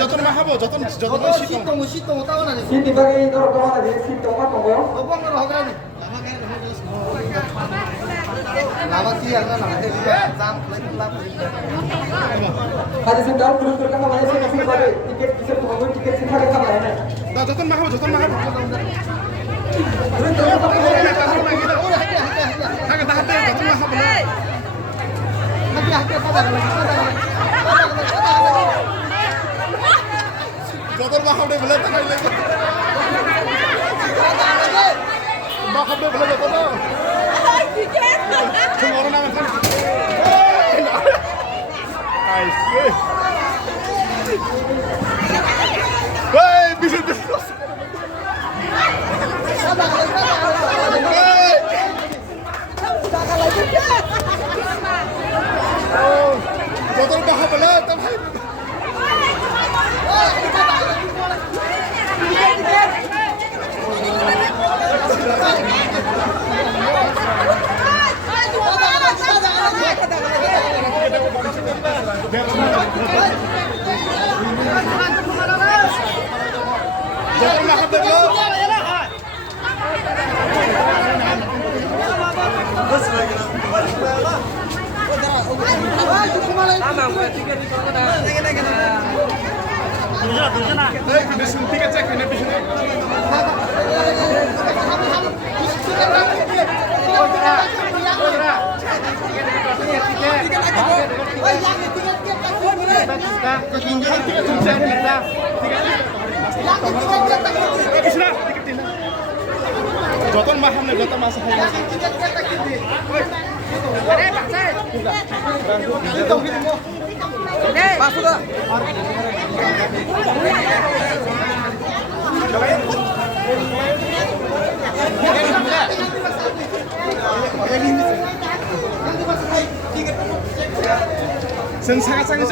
যতন মা খাবো যতন যতন শীত তাও না শীত বিভাগে ধরো তোমার আছে শীত তোমার কমো বঙ্গর হগরানি নামাতি আর না নামাতে দাম লাভ আজ সেন্টার পুরো করে কামা আছে কাছে পাবে টিকিট কিসের তোমার টিকিট সিন থাকে কামা না যতন মা খাবো যতন মা খাবো আগে দাহাতে যতন মা খাবো যতন মা খাবো বলে তাকাই লাগে মা খাবো বলে যতন tomorrow na man ay hey bisit jotor baha bala ta bhai jotor na khabe lo bas lagi যতন মা সামনে যত মাছ খাই আরে বাচ্চা বাসুদা sen sangat-sangat